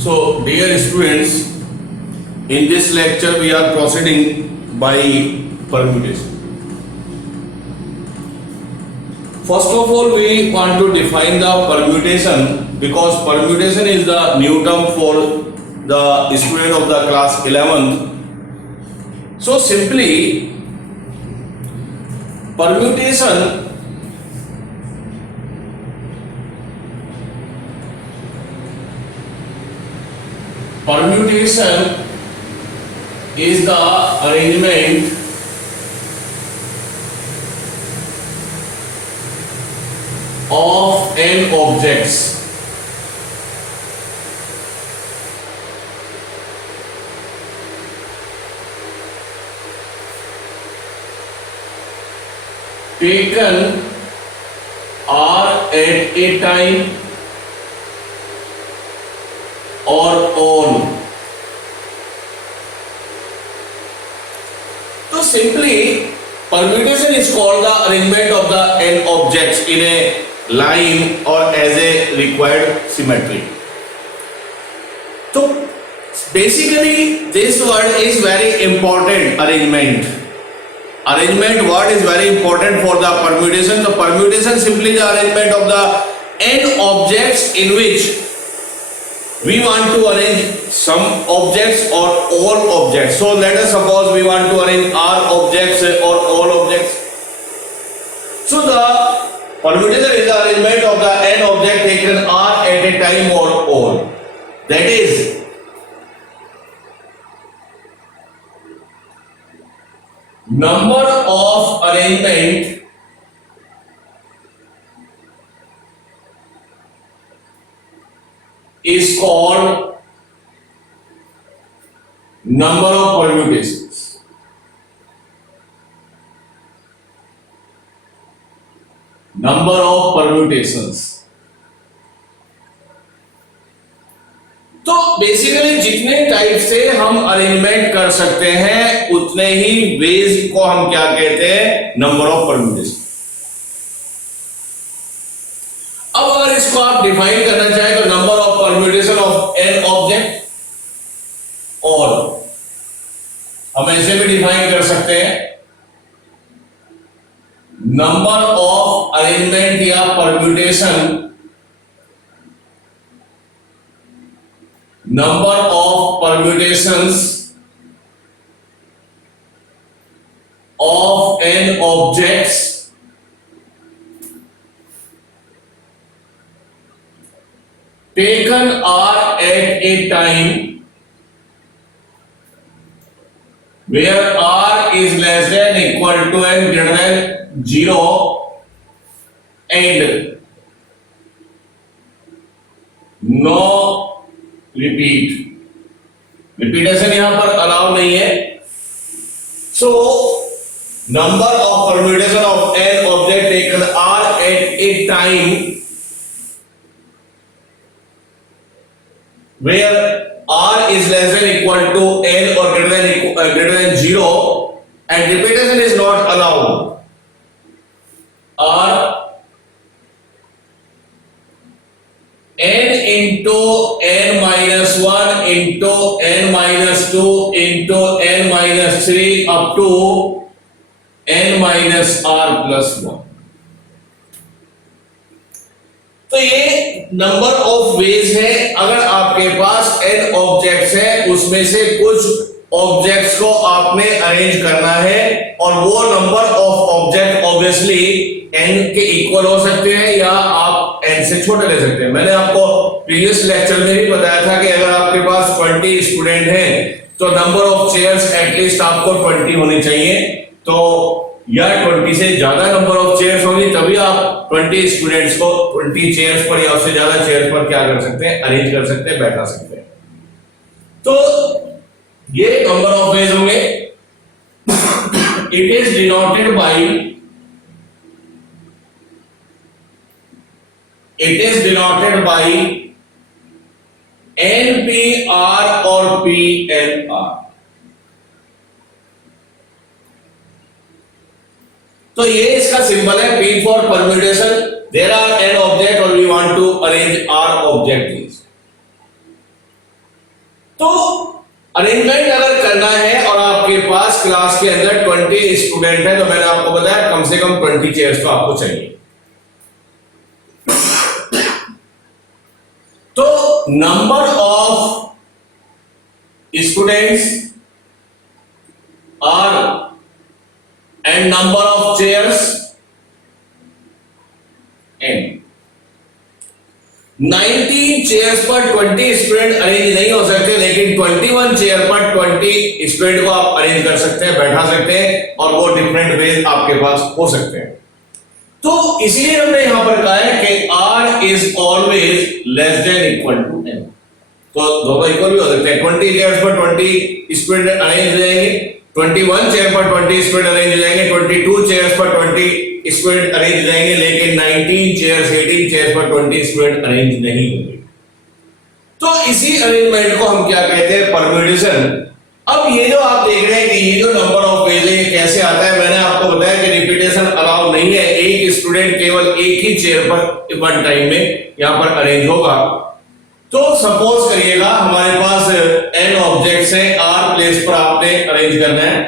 So, dear students, in this lecture we are proceeding by permutation. First of all, we want to define the permutation because permutation is the new term for the student of the class 11. So, simply permutation is the arrangement of n objects taken R at a time or on. So simply permutation is called the arrangement of the n objects in a line or as a required symmetry. So basically this word is very important. Arrangement word is very important for the permutation. The permutation simply the arrangement of the n objects in which we want to arrange some objects or all objects. So let us suppose we want to arrange R objects or all objects. So the permutation is the arrangement of the n object taken R at a time or all. That is, number of arrangement is called number of permutations. Number of permutations. तो basically जितने type से हम arrangement कर सकते हैं उतने ही veg को हम क्या कहते हैं, नंबर ऑफ परम्यूटेशन. अब अगर इसको आप डिफाइन करना चाहें तो number of permutation of n object, और हम ऐसे भी डिफाइन कर सकते हैं नंबर ऑफ अरेंजमेंट या permutation, number of permutations of n objects taken are at a time where r is less than equal to and greater than 0 and no repetition यहां पर अलाउ नहीं है. So number of permutation of n object taken r at a time where r is less than equal to n और greater than 0 and repetition is not allowed are n into n minus 1 into n minus 2 into n minus 3 up to n minus r plus 1. तो ये number of veg है. अगर आपके पास n objects है उसमें से कुछ ऑब्जेक्ट्स को आपने अरेंज करना है और वो number of object obviously n के इक्वल हो सकते हैं या आप n से छोटे ले सकते हैं. मैंने आपको प्रीवियस लेक्चर में भी बताया था कि अगर आपके पास 20 स्टूडेंट हैं तो नंबर ऑफ चेयर्स एटलीस्ट आपको 20 होनी चाहिए. तो या 20 से ज्यादा नंबर ऑफ चेयर्स होगी तभी आप 20 स्टूडेंट्स को 20 चेयर्स पर या उससे ज्यादा चेयर्स पर क्या कर सकते हैं, अरेंज कर सकते हैं, बैठा सकते हैं. तो ये नंबर ऑफ वेज होंगे. It is denoted by NPR और PNR. तो ये इसका सिंबल है P for permutation. There are n object और we want to arrange R object. Arrangement अगर करना है और आपके पास क्लास के अंदर 20 स्टूडेंट है, तो मैंने आपको बताया कम से कम 20 चेयर्स तो आपको चाहिए। तो number of students r and number of chairs n. 19 chairs पर 20 स्टूडेंट अरेंज नहीं हो सकते, लेकिन 21 चेयर पर 20 स्टूडेंट को आप अरेंज कर सकते हैं, बैठा सकते हैं, और वो डिफरेंट वेज आपके पास हो सकते हैं। तो इसलिए हमने यहां पर कहा है कि R is always less than equal to n। तो दोनों इक्वल भी हो सकते हैं। 20 चेयर्स पर 20 स्टूडेंट अरेंज हो जाएंगे, 21 चेयर पर 20 स्टूडेंट अरेंज हो जाएंगे, 22 चेयर्स पर 20 स्टूडेंट अरेंज हो जाएंगे, लेकिन 19 चेयर्स 18 चेयर्स पर 20 स्टूडेंट अरेंज नहीं होंगे। तो इसी अरेंजमेंट को हम क्या कहते हैं? परम्यूटेशन। अब ये जो आप देख रहे हैं कि ये जो नंबर ऑफ वेज है, ये कैसे आता है? मैंने आपको बताया कि रिपीटेशन अलाउ नहीं है, एक स्टूडेंट केवल एक ही चेयर पर वन टाइम में यहां पर अरेंज होगा। तो सपोज करिएगा हमारे पास n ऑब्जेक्ट्स हैं, r प्लेस पर आपने अरेंज करना है।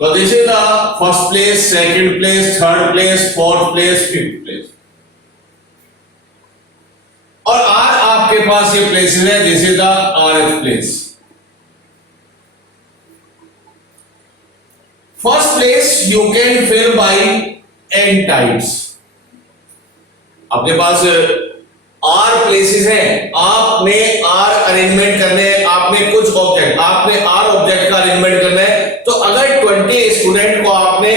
तो this is the first place, second place, third place, fourth place, fifth place, और r आपके पास ये प्लेसेस है, this is the rth place. First place you can fill by n times. आपके पास आर प्लेसेस हैं, आपने आर अरेंजमेंट करने हैं, आपने कुछ ऑब्जेक्ट, आपने आर ऑब्जेक्ट का अरेंजमेंट करना है। तो अगर 20 स्टूडेंट को आपने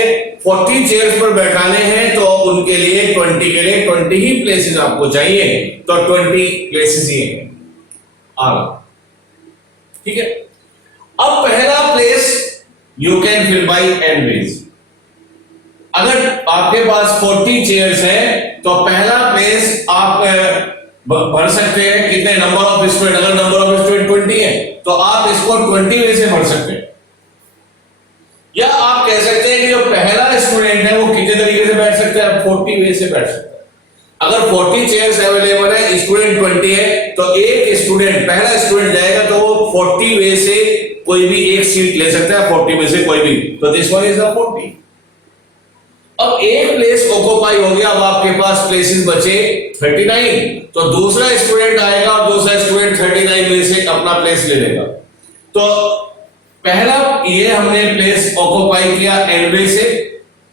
40 चेयर्स पर बैठाने हैं, तो उनके लिए 20 के लिए 20 ही प्लेसेस आपको चाहिए। तो 20 प्लेसेस ही हैं आर, ठीक है। अब पहला place you can fill by n ways. अगर आपके पास 40 चेयर्स हैं, तो पहला प्लेस आप भर सकते हैं कितने? नंबर ऑफ स्टूडेंट, अगर नंबर ऑफ स्टूडेंट 20 है, तो आप इसको 20 वे से भर सकते हैं। या आप कह सकते हैं कि जो पहला स्टूडेंट है वो कितने तरीके से बैठ सकता है? 40 वे से बैठ सकता है। अगर 40 चेयर्स अवेलेबल है, स्टूडेंट 20 है, तो एक स्टूडेंट, पहला स्टूडेंट जाएगा तो वो 40 वे से कोई भी एक सीट ले सकता है, 40 में से कोई भी। तो दिस वन इज द 40। अब एक प्लेस ऑक्युपाई हो गया, अब आपके पास प्लेसेस बचे 39। तो दूसरा स्टूडेंट आएगा और दूसरा स्टूडेंट 39 में से अपना प्लेस ले लेगा। तो पहला ये हमने प्लेस ऑक्युपाई किया n वे से,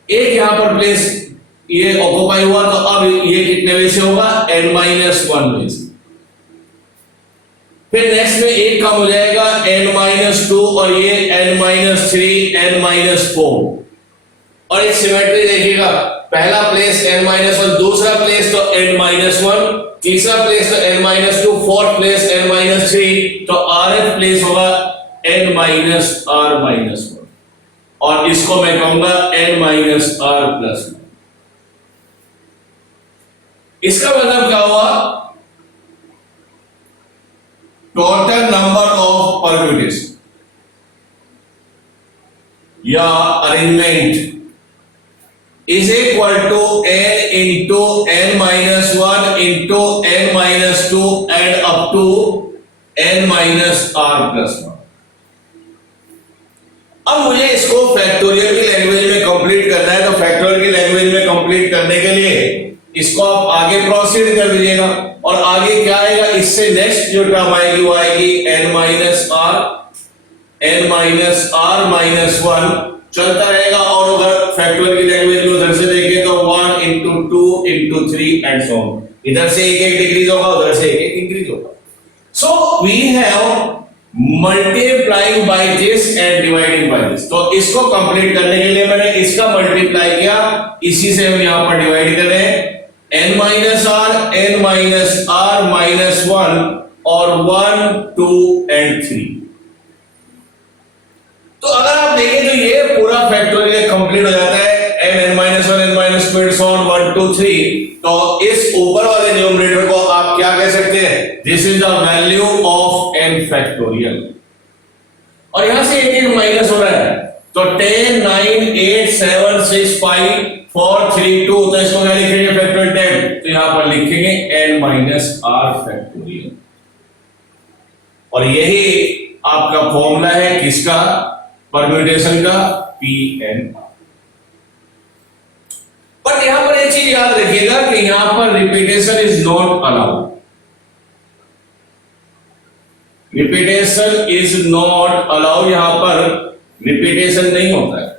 एक यहां पर प्लेस ये ऑक्युपाई हुआ, तो अब ये कितने वे से होगा? n-1 वे से। फिर नेक्स्ट में एक कम हो जाएगा, n-2, और ये n-3, n-4। और एक सिमेट्री देखिएगा, पहला प्लेस n-1, दूसरा प्लेस तो n-1, तीसरा प्लेस तो n-2, फोर्थ प्लेस n-3, तो rth प्लेस होगा n-r-1, और इसको मैं कहूंगा n-r+1। इसका मतलब क्या हुआ? टोटल नंबर ऑफ परम्यूटेशन या arrangement is equal to n into n-1 into n-2 and up to n-r+1। अब मुझे इसको फैक्टोरियल की लैंग्वेज में कंप्लीट करना है, तो फैक्टोरियल की लैंग्वेज में कंप्लीट करने के लिए इसको आप आगे प्रोसीड कर दीजिएगा। और आगे क्या आएगा? इससे नेक्स्ट जो टर्म आएगी वो आएगी n-r-1 चलता रहेगा। और अगर फैक्टोरियल की लैंग्वेज में उधर से देखें तो 1 into 2 into 3 and so on, इधर से एक डिक्रीज होगा, उधर से एक इंक्रीज होगा। So we have multiplying by this and dividing by this. तो इसको कंप्लीट करने के लिए मैंने इसका मल्टीप्लाई किया, इसी से हम यहां पर डिवाइड कर रहे हैं, n-r, n-r-1 और 1 2 and 3। तो अगर आप देखें तो ये पूरा फैक्टोरियल कंप्लीट हो जाता है, n-1, n-2 and so on 1 2 3। तो इस ऊपर वाले न्यूमरेटर को आप क्या कह सकते हैं? This is the value of n factorial. और यहां से एक माइनस हो रहा है, तो 10 9 8 7 6 5 4 3 2, तो इसको क्या लिखेंगे? फैक्टोरियल 10, तो यहां पर लिखेंगे n-r फैक्टोरियल। और यही आपका फॉर्मूला है किसका, परम्यूटेशन का, Pn। बट यहां पर एक चीज याद रखिएगा कि यहां पर repetition is not allowed, repetition is not allowed, यहां पर रिपीटेशन नहीं होता है।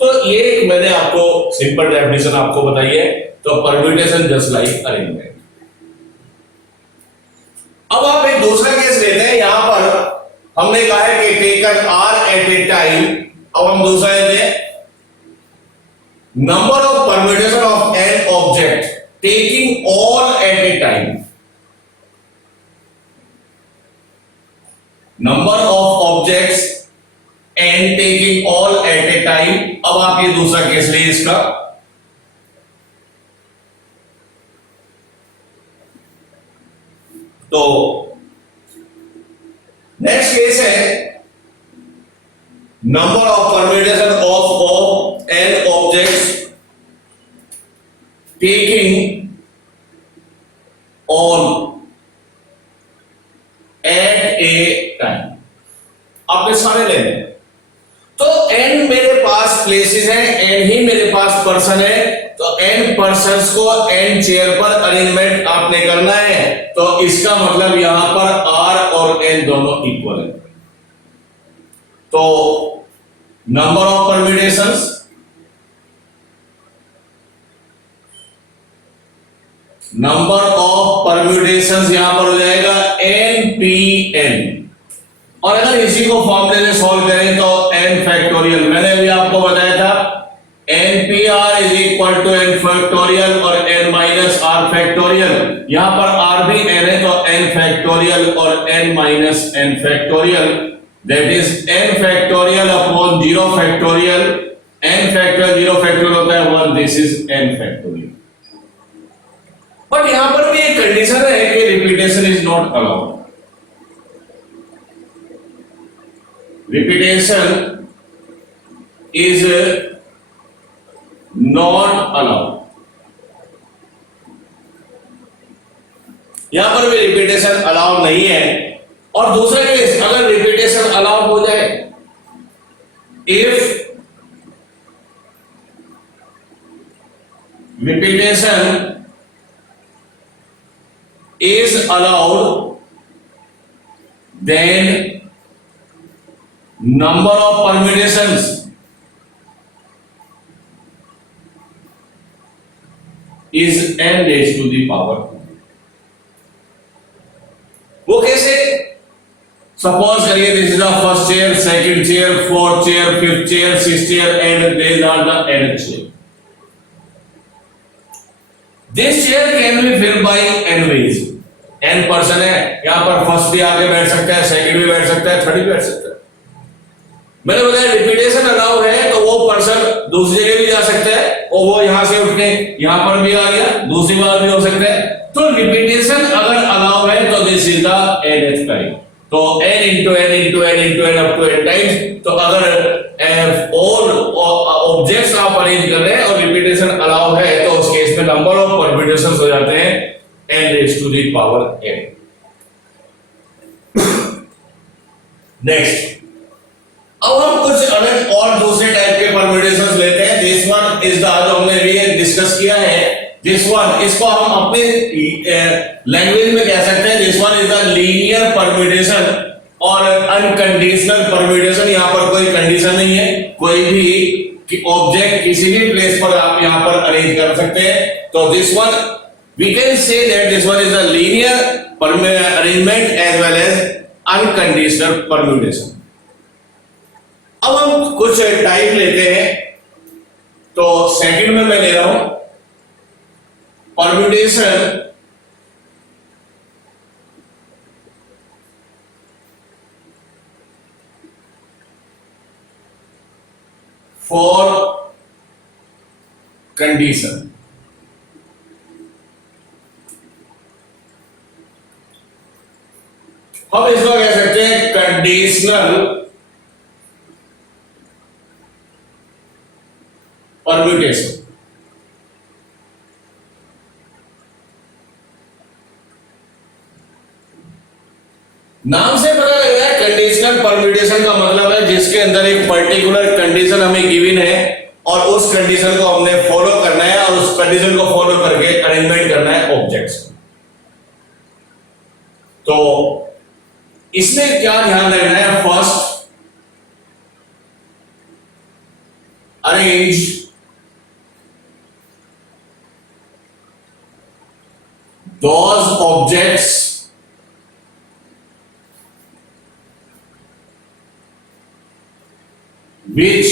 तो ये मैंने आपको सिंपल डेफिनेशन आपको बताई है। तो परम्यूटेशन जस्ट लाइक अरेंजमेंट। अब आप एक दूसरा केस लेते हैं, यहां पर हमने कहा है कि taken r at a time. अब हम दूसरा लेते हैं, number of permutation of n object taking all at a time, number of objects and taking all at a time. अब आप ये दूसरा केस लिए इसका, तो नेक्स्ट केस है number of permutation of n objects taking all at a time. आपने सारे लेने, तो एन मेरे पास प्लेसेस है, एन ही मेरे पास पर्सन है, तो एन पर्सन्स को एन चेयर पर अरेंजमेंट आपने करना है। तो इसका मतलब यहां पर आर और एन दोनों इक्वल है। तो number of permutations, number of permutations यहां पर हो जाएगा एन पी एन। और अगर इसी को फॉर्मूले से सॉल्व करें तो n फैक्टोरियल, मैंने अभी आपको बताया था npr is equal to n factorial और n माइनस r फैक्टोरियल। यहां पर r भी n है तो n फैक्टोरियल और n minus n factorial, that is n factorial upon 0 factorial. n factorial 0 factorial होता है 1, this is n factorial. But यहां पर भी एक कंडीशन है कि repetition is not allowed, repetition is not allowed। यहां पर भी रिपीटेशन अलाउ नहीं है। और दूसरा केस, अगर रिपीटेशन अलाउ हो जाए, if repetition is allowed, then number of permutations is n raised to the power। वो कैसे? सपोज करिए this is the first chair, second chair, fourth chair, fifth chair, sixth chair and these are the nth chair। This chair can be filled by n ways। n person है, यहां पर first भी आके बैठ सकता है, second भी बैठ सकता है, थर्ड भी बैठ सकता है। मैंने बताया रिपीटेशन अलाउ है तो वो पर्सन दूसरी जगह भी जा सकता है और वो यहां से उठ के यहां पर भी आ गया, दूसरी बार भी हो सकता है। तो रिपीटेशन अगर अलाउ है तो this is the nth time. तो n into n into n into n up to n times. तो अगर ऑल ऑब्जेक्ट्स आप अरेंज कर रहे हैं और रिपीटेशन अलाउ है तो उस केस में नंबर ऑफ परम्यूटेशंस हो जाते हैं n raised to the power n। Next, अब हम कुछ अलग और दूसरे टाइप के परम्यूटेशंस लेते हैं। दिस वन इज द, जो हमने अभी डिस्कस किया है, दिस वन, इसको हम अपने लैंग्वेज में कह सकते हैं this one is the linear permutation और अनकंडीशनल परम्यूटेशन। यहां पर कोई कंडीशन नहीं है, कोई भी ऑब्जेक्ट किसी भी प्लेस पर आप यहां पर अरेंज कर सकते हैं। तो this one we can say that this one is the linear arrangement as well as unconditional permutation. अब हम कुछ टाइप लेते हैं। तो सेकंड में मैं ले रहा हूं परम्यूटेशन फॉर कंडीशन। हम इसको कह सकते हैं कंडीशनल परम्यूटेशन। परम्यूटेशन का मतलब है जिसके अंदर एक पर्टिकुलर कंडीशन हमें गिवन है और उस कंडीशन को हमने फॉलो करना है और उस कंडीशन को फॉलो करके अरेंजमेंट करना है ऑब्जेक्ट्स। तो इसमें क्या ध्यान रखना है, first arrange those objects which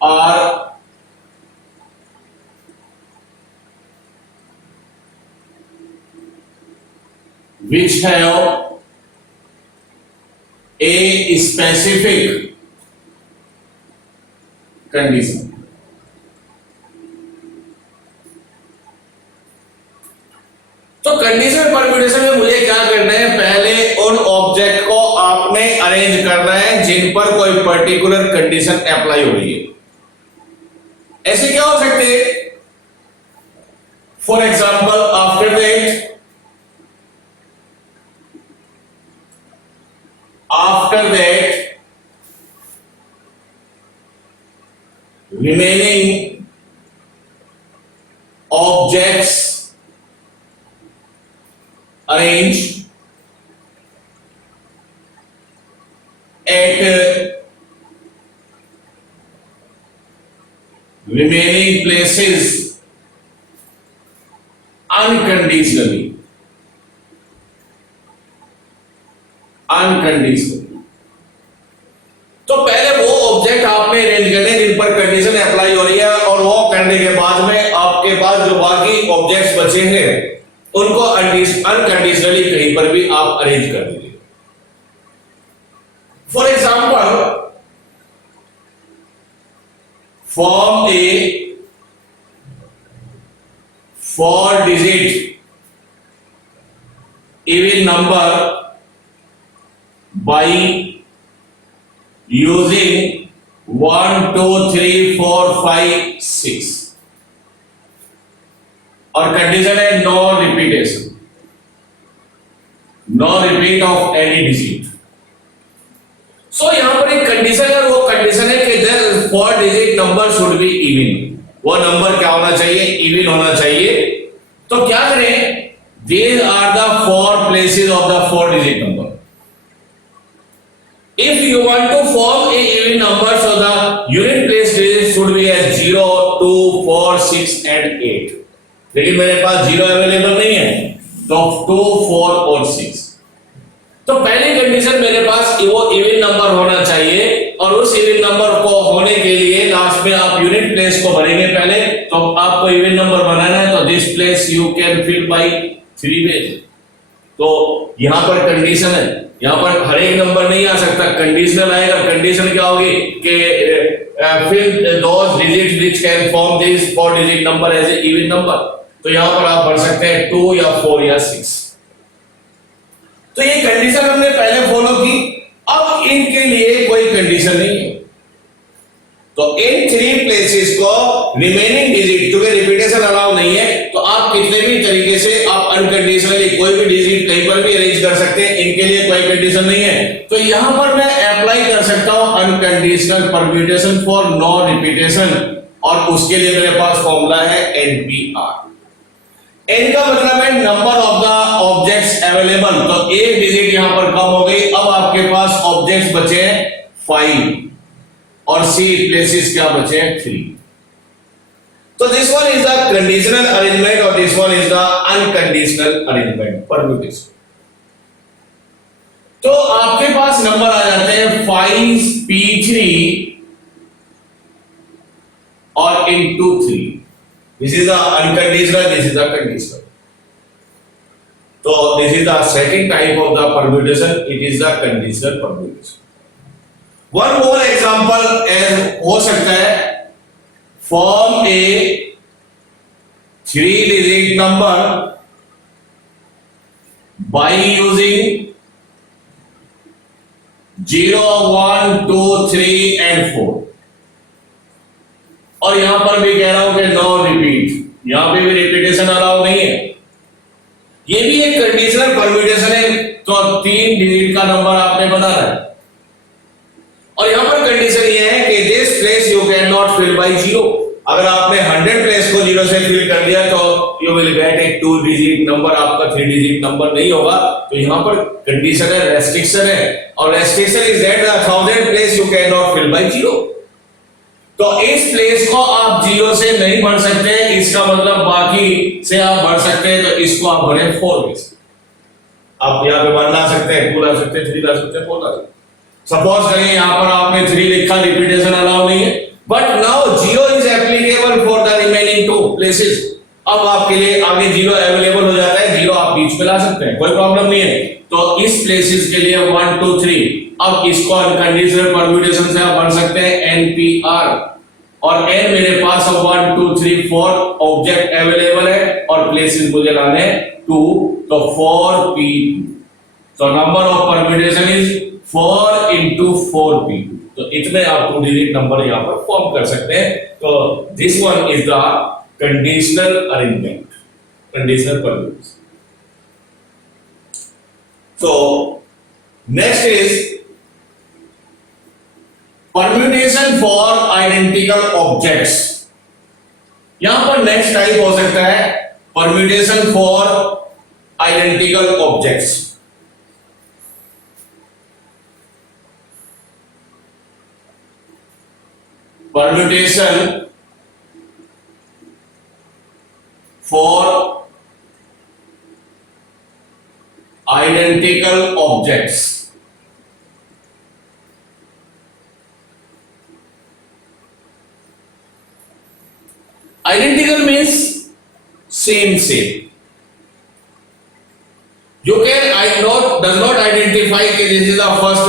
are which have a specific condition। तो कंडीशन परम्यूटेशन में मुझे क्या करना है, पहले उन ऑब्जेक्ट को आपने अरेंज करना है जिन पर कोई पर्टिकुलर कंडीशन अप्लाई हो रही है। ऐसे क्या हो सकते हैं, for example after that remaining objects arrange at remaining places unconditionally। तो पहले वो ऑब्जेक्ट आपने अरेंज करने जिन पर कंडीशन अप्लाई हो रही है और वो करने के बाद में आपके पास जो बाकी ऑब्जेक्ट्स बचे हैं उनको अनकंडीशनली कहीं पर भी आप अरेंज कर दीजिए। For example form a 4 digit even number by using 1 2 3 4 5 6 और कंडीशन है no repetition, no repeat of any digit. So यहां पर एक कंडीशन है, वो कंडीशन है कि there 4 digit number should be even. वो नंबर क्या होना चाहिए, इवन होना चाहिए। तो क्या करें, these are the 4 places of the 4 digit number। if you want to form a even number, so the unit place digits should be as 0 2 4 6 and 8। लेकिन मेरे पास 0 अवेलेबल नहीं है तो 2 4 और 6। तो पहली कंडीशन मेरे पास वो इवन नंबर होना चाहिए और उस इवन नंबर को होने के लिए लास्ट में आप यूनिट प्लेस को भरेंगे। पहले तो आपको इवन नंबर बनाना है तो this place you can fill by 3 ways. तो यहां पर कंडीशन है, यहां पर हर एक नंबर नहीं आ सकता, कंडीशनल आएगा। कंडीशन क्या होगी कि fill those digits which can form this 4 digit number as a even number. तो यहां पर आप भर सकते हैं 2 या 4 या 6। तो ये कंडीशन हमने पहले फॉलो की। अब इनके लिए कोई कंडीशन नहीं है तो इन 3 प्लेसेस को रिमेनिंग डिजिट, क्योंकि रिपीटेशन अलाउ नहीं है तो आप कितने भी तरीके से आप अनकंडीशनली कोई भी डिजिट कहीं पर भी अरेंज कर सकते हैं, इनके लिए कोई कंडीशन नहीं है। तो यहां पर मैं अप्लाई कर सकता हूं unconditional permutation for no repetition और उसके लिए मेरे पास फॉर्मूला है NPR। n का मतलब है number of the objects available. तो एक डिजिट यहां पर कम हो गई, अब आपके पास ऑब्जेक्ट्स बचे हैं 5 और C प्लेसेस क्या बचे हैं 3। तो this one is the conditional arrangement और this one is the unconditional arrangement permutation. तो आपके पास नंबर आ जाते हैं 5p3 और into 3। This is the unconditional, this is the conditional। So this is the second type of the permutation, it is the conditional permutation। One more example हो सकता है form a 3 digit number by using 0 1 2 3 and 4। और यहां पर भी कह रहा हूं कि नो रिपीट, यहां पे भी रिपीटेशन अलाउ नहीं है। ये भी एक कंडीशनल परम्यूटेशन है। तो 3 डिजिट का नंबर आपने बनाना है। और यहां पर कंडीशन ये है कि this place you can not fill by 0। अगर आपने 100 प्लेस को 0 से फिल कर दिया तो you will get A 2 digit number, आपका 3 डिजिट नंबर नहीं होगा। तो यहां पर कंडीशन है, रेस्ट्रिक्शन है, और restriction is that 1000 place you can not fill by 0। तो इस प्लेस को आप 0 से नहीं भर सकते, इसका मतलब बाकी से आप भर सकते हैं। तो इसको आप भरें 4 में से। आप यहां पे 1 ला सकते हैं, 2 ला सकते हैं, 3 ला सकते हैं, 4 ला सकते हैं। सपोज करें यहां पर आपने 3 लिखा, रिपीटेशन अलाउ नहीं है, but now 0 is applicable for the remaining 2 places. अब आपके लिए आगे 0 अवेलेबल हो जाता है, 0 आप बीच में ला सकते हैं, कोई प्रॉब्लम नहीं है। तो इस प्लेसेस के लिए 1 2 3, अब इसको अनकंडीशनल परम्यूटेशन से आप भर सकते हैं NPR, और n मेरे पास 1 2 3 4 ऑब्जेक्ट अवेलेबल है और प्लेसेस मुझे लाने 2, तो 4p, तो number of permutation is 4 into 4p। तो इतने आप 2 डिजिट नंबर यहां पर फॉर्म कर सकते हैं। तो this one is the conditional arrangement, conditional permutation. So next is permutation for identical objects. यहां पर नेक्स्ट टाइप हो सकता है permutation for identical objects. Permutation for identical objects. Identical means same. You can does not identify that this is the first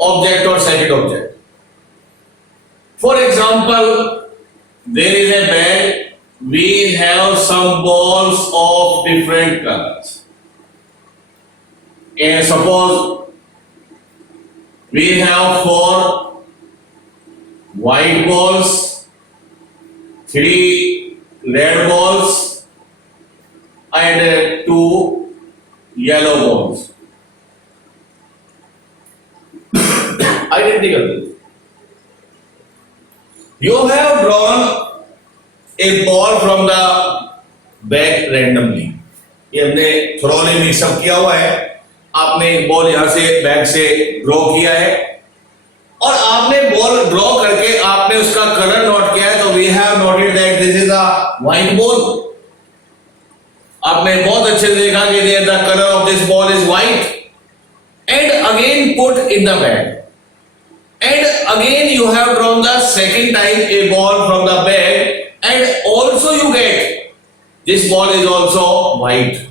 object or second object. For example, there is a bag. We have some balls of different colors. And suppose we have 4 white balls, 3 red balls and 2 yellow balls. Identical. You have drawn a ball from the bag randomly. ये हमने thoroughly mix up किया हुआ है। आपने एक ball यहां से bag से ड्रॉ किया है और आपने बॉल ड्रॉ करके आपने उसका कलर नोट किया है। तो we have noted that this is a white ball. आपने बहुत अच्छे से देखा कि the colour of this ball is white and again put in the bag and again you have drawn the second time a ball from the bag and also you get this ball is also white.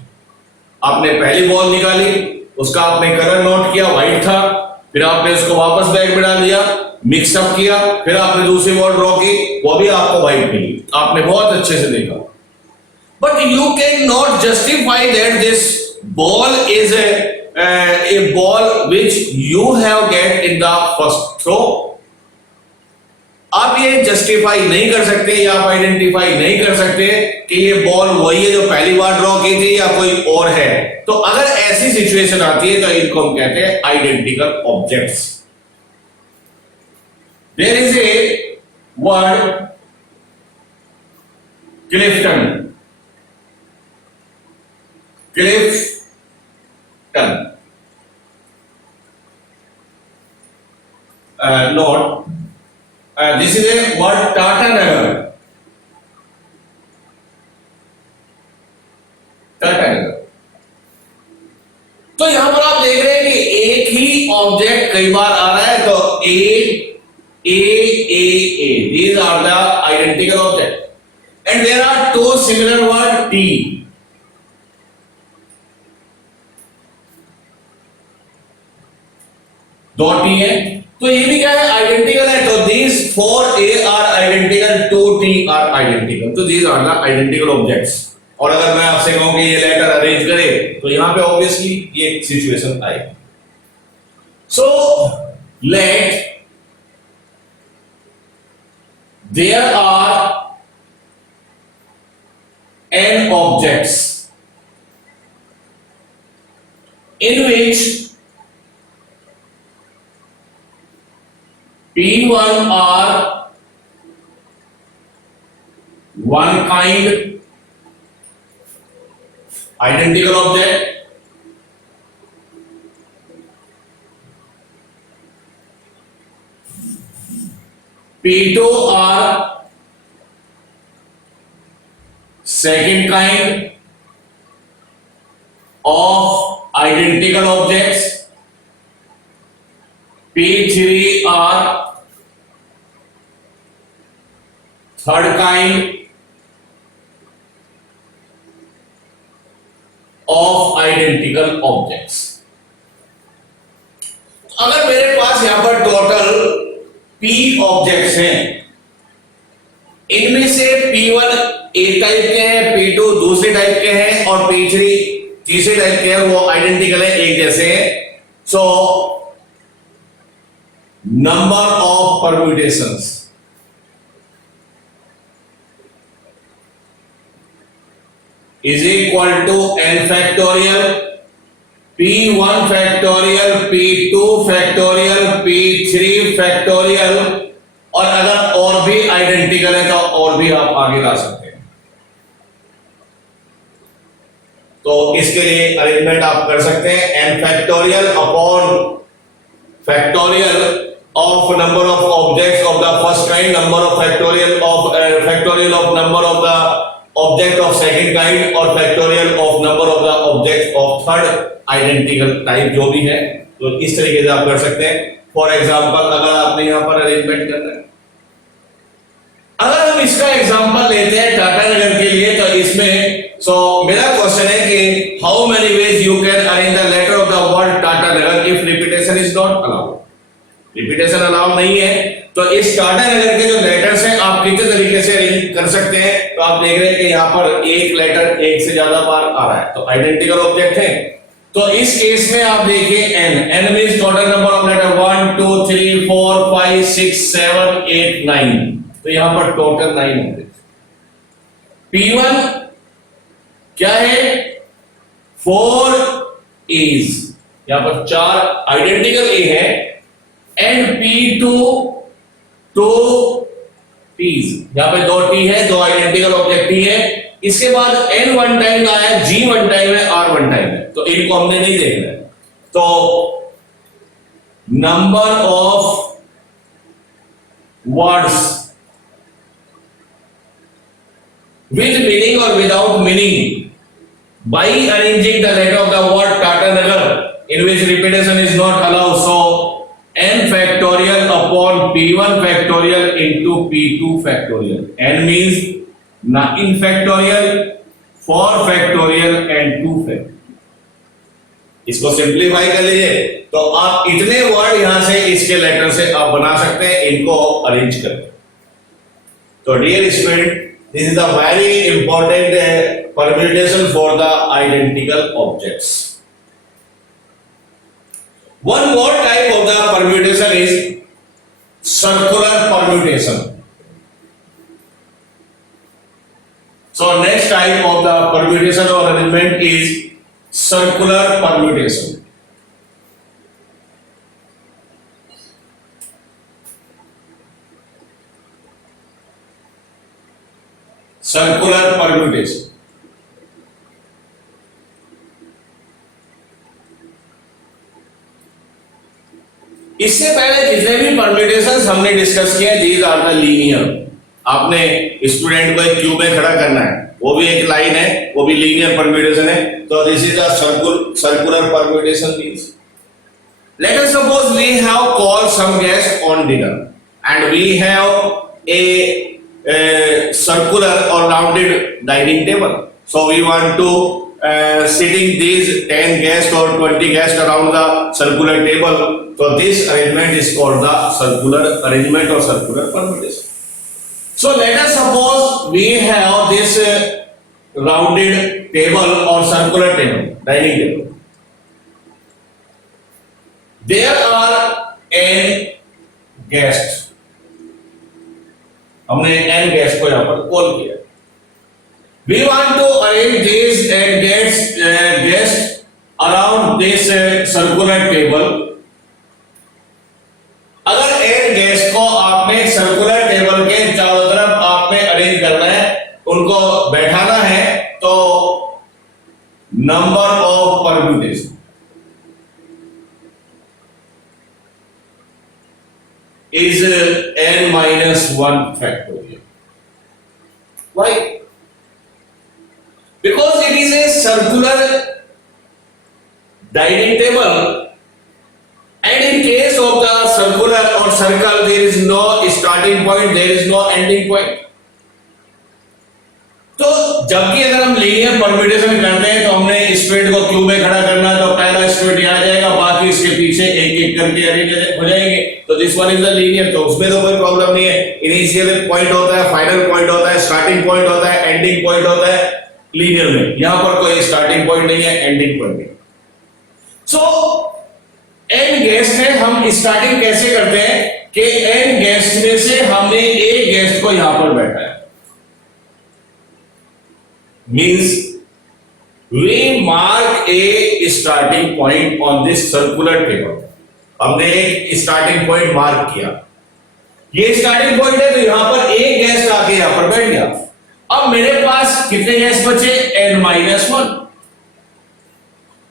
आपने पहली ball निकाली, उसका आपने colour note किया, white था, फिर आपने उसको वापस बैग में डाल दिया, मिक्सअप किया, फिर आपने दूसरी बॉल ड्रॉ की, वो भी आपको व्हाइट मिली। आपने बहुत अच्छे से देखा। But you can not justify that this ball is a ball which you have get in the first throw. आप ये जस्टिफाई नहीं कर सकते या आप आइडेंटिफाई नहीं कर सकते कि ये बॉल वही है जो पहली बार ड्रॉ की थी या कोई और है। तो अगर ऐसी सिचुएशन आती है तो इनको हम कहते हैं identical objects. There is a word Clifton. Note this is a word Tatanagar. तो यहां पर आप देख रहे हैं कि एक ही ऑब्जेक्ट कई बार आ रहा है। तो A these are the identical object and there are 2 similar word T. दो T है तो ये भी क्या है, आइडेंटिकल है। तो these 4A are identical, 2T are identical. तो these are the identical objects. और अगर मैं आपसे कहूं कि ये लेटर अरेंज करे तो यहां पे ऑब्वियसली ये सिचुएशन आएगी। So let there are n objects in which P1 are one kind identical object, P2 are second kind of identical objects, P3 are third kind of identical objects. अगर मेरे पास यहां पर टोटल P ऑब्जेक्ट्स हैं, इनमें से P1 एक type के हैं, P2 दूसरे टाइप के हैं और P3 तीसरे टाइप के हैं, वो आइडेंटिकल है, एक जैसे हैं. सो number of permutations is equal to n factorial, P1 factorial, P2 factorial, P3 factorial, और अगर और भी आइडेंटिकल है तो और भी आप आगे ला सकते हैं. तो इसके लिए अरेंजमेंट आप कर सकते हैं n factorial upon factorial of number of objects of the first kind, number of factorial of number of the object of second kind और factorial of number of the object of third identical type, जो भी है. तो इस तरीके से आप कर सकते हैं. फॉर एग्जांपल अगर आपने यहां पर अरेंजमेंट करना है, अगर हम इसका एग्जांपल लेते हैं टाटा नगर के लिए, तो इसमें मेरा क्वेश्चन है कि how many ways you can arrange the letter of the word Tata Nagar if repetition is not allowed. Repetition allow नहीं है, तो इस टाटा नगर के जो लेटर्स हैं आप कितने तरीके से अरेंज कर सकते हैं. तो आप देख रहे हैं कि यहाँ पर एक लेटर एक से ज्यादा बार आ रहा है, तो आइडेंटिकल ऑब्जेक्ट है. तो इस केस में आप देखिए n means total number of letter 1 2 3 4 5 6 7 8 9, तो यहां पर टोटल 9 होंगे. P1 क्या है, 4 A's, यहां पर 4 आइडेंटिकल A है, एंड P2 2 T's, यहां पे 2 T है, 2 आइडेंटिकल ऑब्जेक्ट ही है. इसके बाद n वन टाइम का है, G वन टाइम है, R वन टाइम है, तो इनको हमने नहीं देखना है. तो number of words with meaning और without meaning by arranging the letter of the word Tata Nagar in which repetition is not allowed. So n factorial upon P1 factorial into P2 factorial. n means 9 factorial, 4 factorial and 2 factorial. इसको simplify कर लीजिए तो आप इतने word यहां से इसके letter से आप बना सकते हैं, इनको अरेंज करके. तो dear student, this is a very important permutation for the identical objects. One more type of the permutation is circular permutation. So next type of the permutation or arrangement is circular permutation. Circular permutation. इससे पहले जितने भी permutations हमने discuss किए, these are the linear. आपने student को एक cube में खड़ा करना है, वो भी एक लाइन है, वो भी लीनियर परम्यूटेशन है. तो this is a circular permutation means. Let us suppose we have called some guest on dinner and we have a circular और rounded dining table. So we want to sitting these 10 guests or 20 guests around the circular table. So this arrangement is called the circular arrangement or circular permutation. So let us suppose we have this rounded table or circular table, dining table. There are n guests. हमने n guests को यहाँ पर call किया. We want to arrange these guests around this circular table, अगर N gas को आपने circular table के चारों तरफ आपने अरेंज करना है, उनको बैठाना है, तो number of permutation is n-1 factorial. Why? Because it is a circular dining table, and in case of the circular or circle, there is no starting point, there is no ending point. तो जबकि अगर हम linear permutation करते हैं तो हमने straight को Q में खड़ा करना, तो पहला स्ट्रेट यहाँ आ जाएगा, बाकी इसके पीछे एक एक करके अरेंज हो जाएंगे, तो this one is the linear, तो उसमें तो कोई प्रॉब्लम नहीं है। इनिशियल पॉइंट होता है, फाइनल पॉइंट होता है, स्टार्टिंग पॉइंट होता है, एंडिंग पॉइंट होता है लीनियर में। यहां पर कोई स्टार्टिंग पॉइंट नहीं है, एंडिंग पॉइंट नहीं। सो एन गेस्ट है, हम स्टार्टिंग कैसे करते हैं कि एन गेस्ट में से हमने एक गेस्ट को यहां पर बैठाया, means we mark a starting point on this circular table. हमने एक स्टार्टिंग पॉइंट मार्क किया, ये स्टार्टिंग पॉइंट है, तो यहां पर एक गेस्ट आके यहां पर बैठ गया। अब मेरे पास कितने गेस्ट बचे? n-1,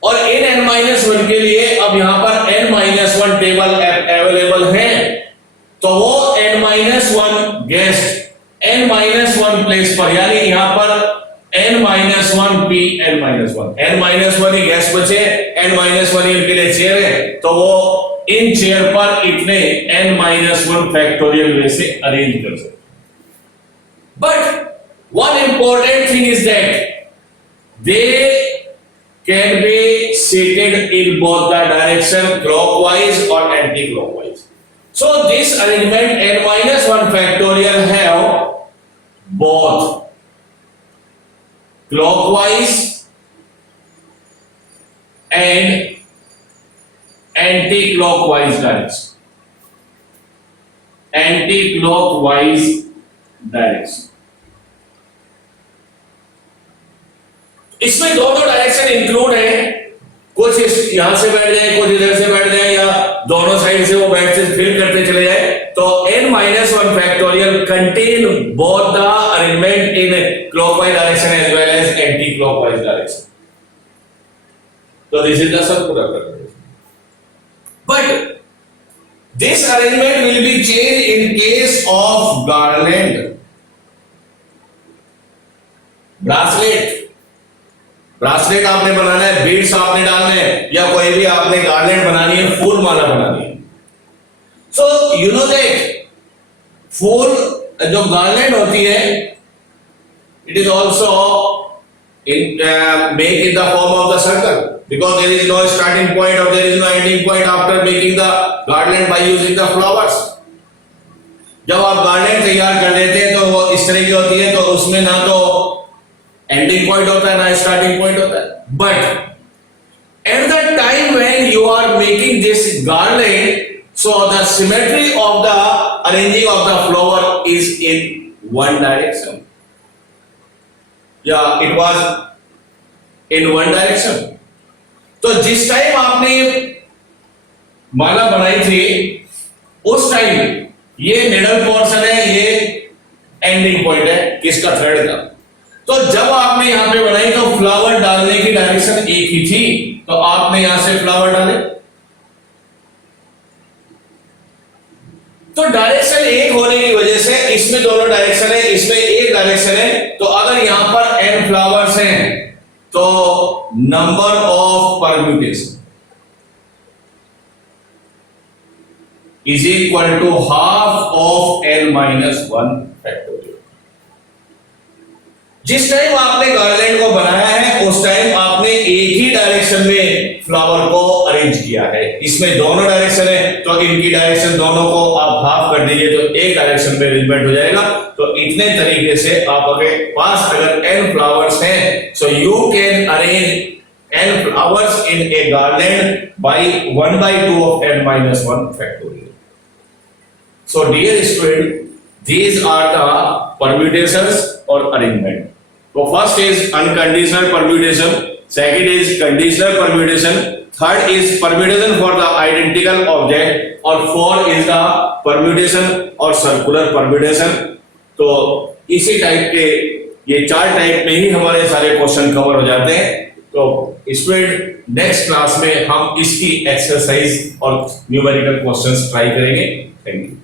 और इन n-1 के लिए अब यहां पर n-1 टेबल अवेलेबल है, तो वो n-1 गेस्ट n-1 प्लेस पर, यानी यहां पर n-1 p n-1 ही गैस बचे, n-1 इनके लिए चेयर है, तो वो इन चेयर पर इतने n-1 फैक्टोरियल वे से अरेंज कर सकते। But one important thing is that they can be seated in both the direction, clockwise और anti clockwise. So this arrangement n-1 factorial have both clockwise and anti-clockwise direction. Anti-clockwise direction. इसमें दोनों direction include है, कुछ यहां से बैठ जाए, कुछ इधर से बैठ जाए, या दोनों साइड से वो बैठ से फिल करते चले जाए, तो n-1 factorial contain both the arrangement in clockwise direction as well as anti-clockwise direction. So this is the circular arrangement. But this arrangement will be changed in case of garland, bracelet. Bracelet आपने बनाना है, beads आपने डालने हैं, या कोई भी आपने garland बनानी है, फूल माला बनानी है। सो यू नो दैट फूल जो गार्लैंड होती है, it is also made in the form of the circle, because there is no starting point or there is no ending point after making the garland by using the flowers. जब आप garland तैयार कर लेते हैं तो वो इस तरह की होती है, तो उसमें ना तो एंडिंग पॉइंट होता है ना स्टार्टिंग पॉइंट होता है। But at the time when you are making this garland, so the symmetry of the arranging of the flower is in one direction. Yeah, it was in one direction. तो जिस time आपने माला बनाई थी, उस time ये middle portion है, ये ending point है किसका? थ्रेड का। तो जब आपने यहां पे बनाई तो फ्लावर डालने की डायरेक्शन एक ही थी, तो आपने यहां से फ्लावर डाले, तो डायरेक्शन एक होने की वजह से इसमें दोनों डायरेक्शन है, इसमें एक डायरेक्शन है, तो अगर यहां पर n फ्लावर्स हैं तो number of permutation is equal to half of n-1 factorial. जिस टाइम आपने गार्लैंड को बनाया है, उस टाइम आपने एक ही डायरेक्शन में फ्लावर को अरेंज किया है। इसमें दोनों डायरेक्शन है, तो इनकी डायरेक्शन दोनों को आप हाफ कर दीजिए तो एक डायरेक्शन में अरेंजमेंट हो जाएगा। तो इतने तरीके से आपके पास अगर n फ्लावर्स हैं, so you can arrange n flowers in a garland by 1/2 of n-1 factorial. So dear student, these are the permutations or arrangement. So first is unconditional permutation, second is conditional permutation, third is permutation for the identical object और fourth is the permutation और circular permutation. तो इसी type के ये 4 type में ही हमारे सारे question cover हो जाते हैं। तो स्टूडेंट नेक्स्ट क्लास में हम इसकी एक्सरसाइज और न्यूमेरिकल क्वेश्चंस ट्राई करेंगे। Thank you.